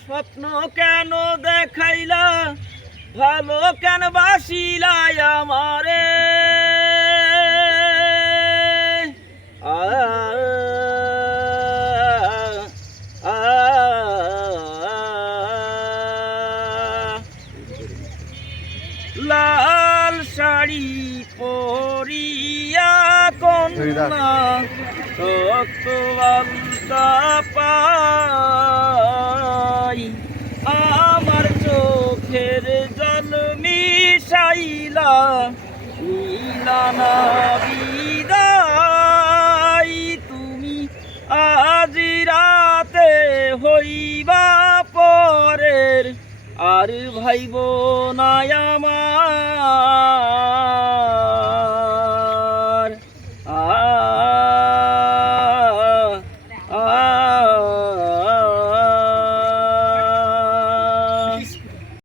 স্বপ্ন কেন দেখাইলা ভালো কেন বাসিলাই আমারে লাল শাড়ি পরিয়া কন্যা রক্ত আলতা পাই আমার চোখের জল মিশাইলা নীলানা বিদায় তুমি আজ রাতে হইবা পরের আর ভাইব না আমার